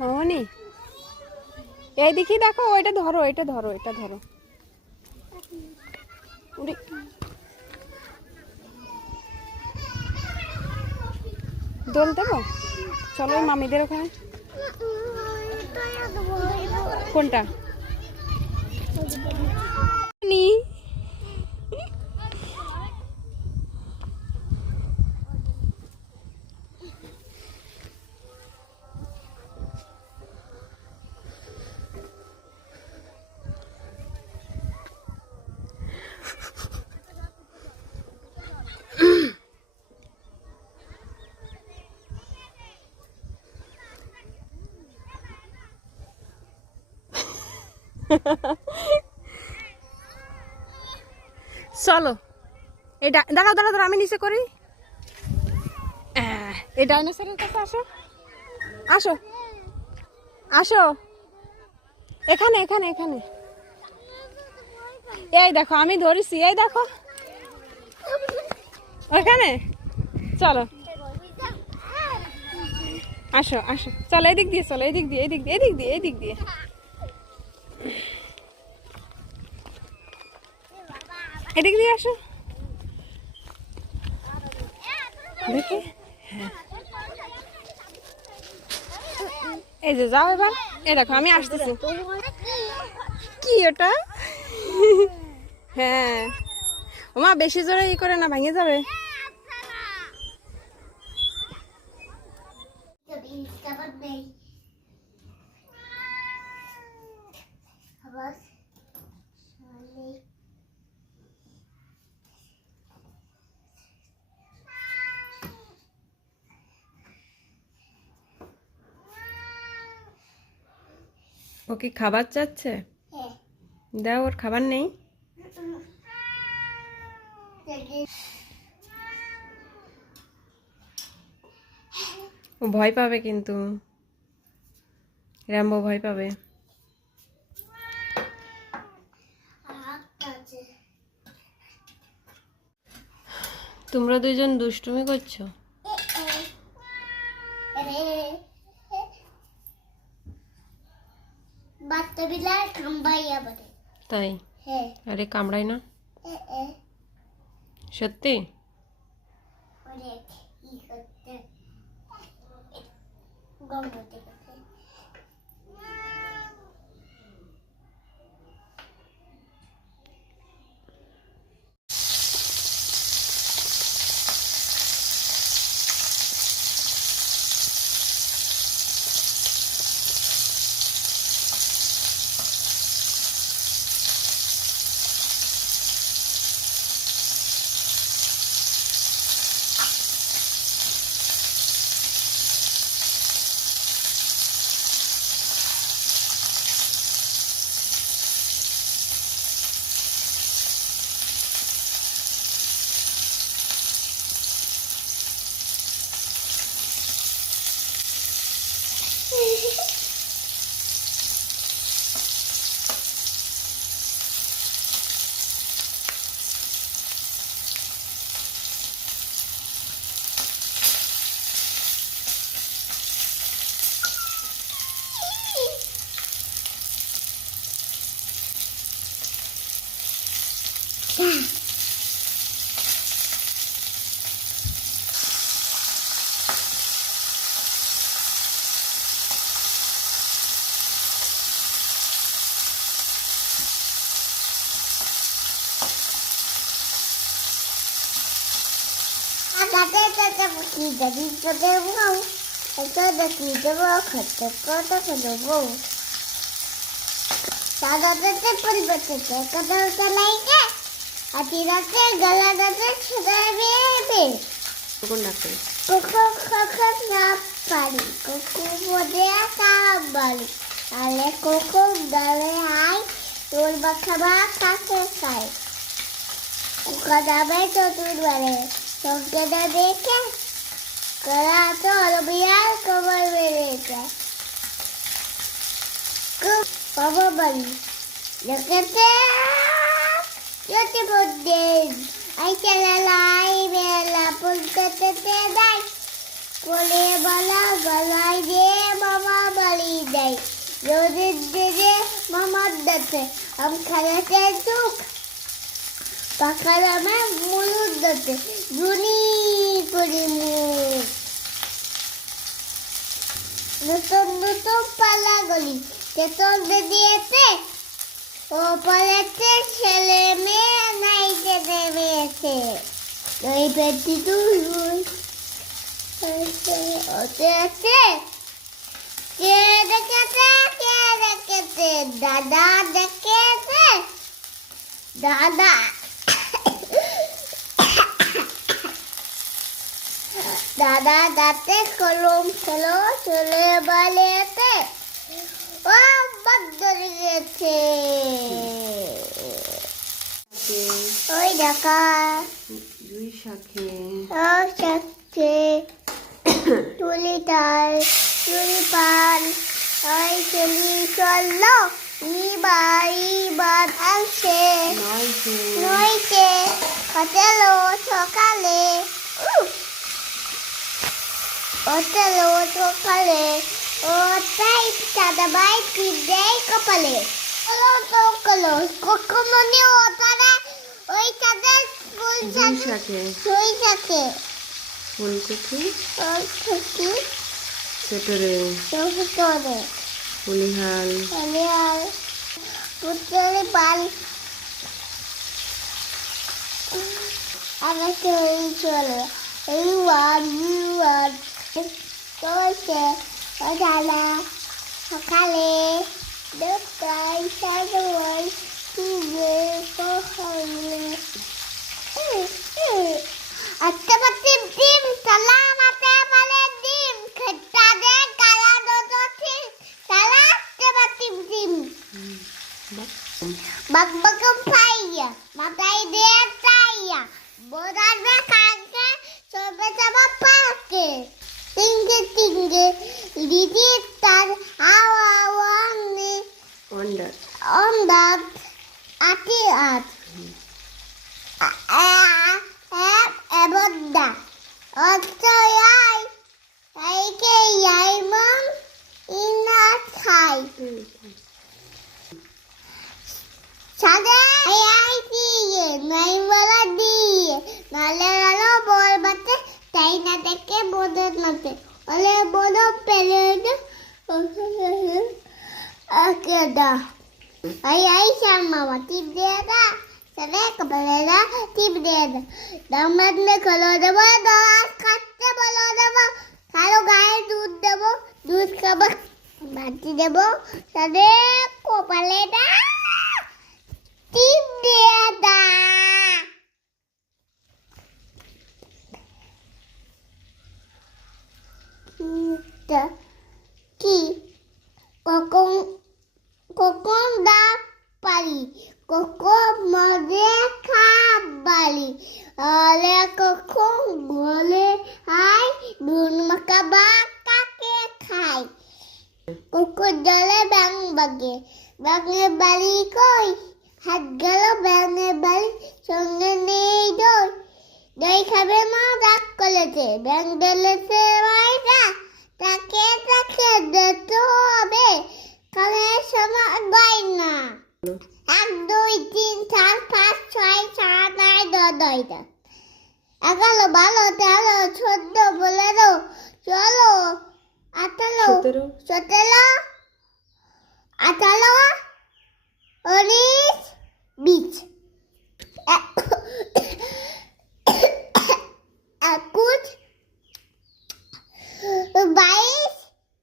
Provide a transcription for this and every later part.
মামনি এই দেখি দেখো, ওইটা ধরো, এটা ধরো, এটা ধরো। দোল দেবো, চলো মামিদের ওখানে। কোনটা নি? চলো এই দাঁড়াও দাঁড়াও দাঁড়াও, আমি নিচে করি। এই ডাইনোসরের কাছে আসো, আসো আসো, এখানে এখানে এখানে। এই দেখো আমি ধরেছি, এই দেখো ওখানে। চলো আসো আসো, চলো এদিক দিয়ে, চলো এদিক দিয়ে, এদিক দিয়ে, এদিক দিয়ে, এদিক দিয়ে। এদিক দিয়ে আসো দেখি। হ্যাঁ এই যে যাও এবার। এই দেখো আমি আসতেছি। কি ওটা? হ্যাঁ ওমা, বেশি জোরে ই করে না, ভেঙে যাবে। ও কি খাবার চাচ্ছে? দাও, ওর খাবার নেই। ও ভয় পাবে কিন্তু, র্যাম্বো ভয় পাবে। তোমরা দুইজন দুষ্টুমি করছো। তাই? আরে কামড়াই না সত্যি? তোর বাচ্চা কাকে খায় ওকা যাবে চতুর্বারে তোকে দেখে করা তো বিয়ার কবর বেড়েছে খুব বাবা বাড়ি দেখেছে যদি বদেন আই চালাই বেলা পুলতে দেয় বলে বলা গলায় দে বাবা বাড়ি যদি দিদি মামার দাতে আম খেলাতে চুক পাকার আমার মুলুর দাতে জুনি করি মুখ নতুন নতুন পালা গলি তেতন দিদিয়েতে ও পালাতে ছেলে মেয়ে নাইতে দেবেছে ওই পেটি তুই ওতে আছে কে দেখেছে দাদা দেখেছে দাদা দাদা দাঁতে কলম খেলো চলে বলেতে ও বদল গেছে ওই দেখা জুই শাখে ও শাকে তুলি তাল তুলি পান ওই চলি চললো ইবার আসছে নইছে হতেলো সকালে হতেলো সকালে ও তাই সাদা বাই দেয় কপালে কলো তো কলো কখনো নিয়ে ওটারে ওই তাদের ফুল শাখে সুই থাকে ফুলকপি ফুলকপি সেটরে চোখে ফুলিহাল আর পুত্রের পাল আমার চলে চলে এই ওয়ান চলছে দাদা সকালে দোকান সাজোয় তুলে কখলে আজকে বাতি ডিম তালা মাতে বলে ডিম খেটা দে কালা দোতো ঠিক তালা আজকে বাতি ডিম bak bakım payya matay diye tayya bodada kanka sobe sobe parke tinge lidi tar awanne ondat ati at ebodda otoyay ayke yaymam inat hay সাদা এই দিয়ে নাই বলা দিয়ে নালে নালো বল বাতে তাই না দেখে বোধের নাতে ওলে বোধ পেলে আকেদা আই শর্মা টিপ দিয়ে দা সাদা কপালে দা টিপ দিয়ে দা দামাত মে খলো দেবো দাস কাটতে বলো দেবো কালো গায়ে দুধ দেবো দুধ খাবো বাটি দেবো সাদা কপালে দা টিপ দিয়ে দা কি কখন কখন দা পারি কখন মজে খাবারি আলে কখন বলে হাই নুন মাখাবা কাকে খাই কখন জলে ব্যাং বাগে ব্যাঙের বাড়ি কই হাত গেল ব্যাঙের বাড়ি সঙ্গে নেই দই দই খাবে মা রাগ করেছে ব্যাং ডেলেছে মাইটা তাকে তাকে দিতে হবে কালের সময় গয় না 1 2 3 4 5 6 7 8 9 10 11 12 13 14 15 16 18 17 18 19 20 21 22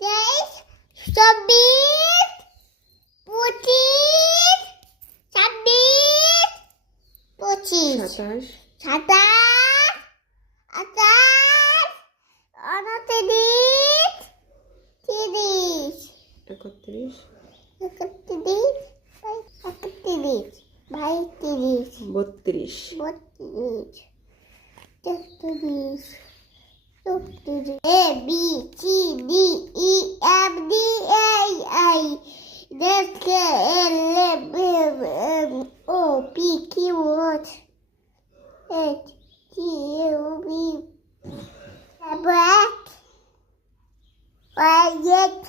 23 24 25 26 25 27 27 28 29 30 31 31 32 32 A B C D E F D A I K L M N O P Q R S T U V Black White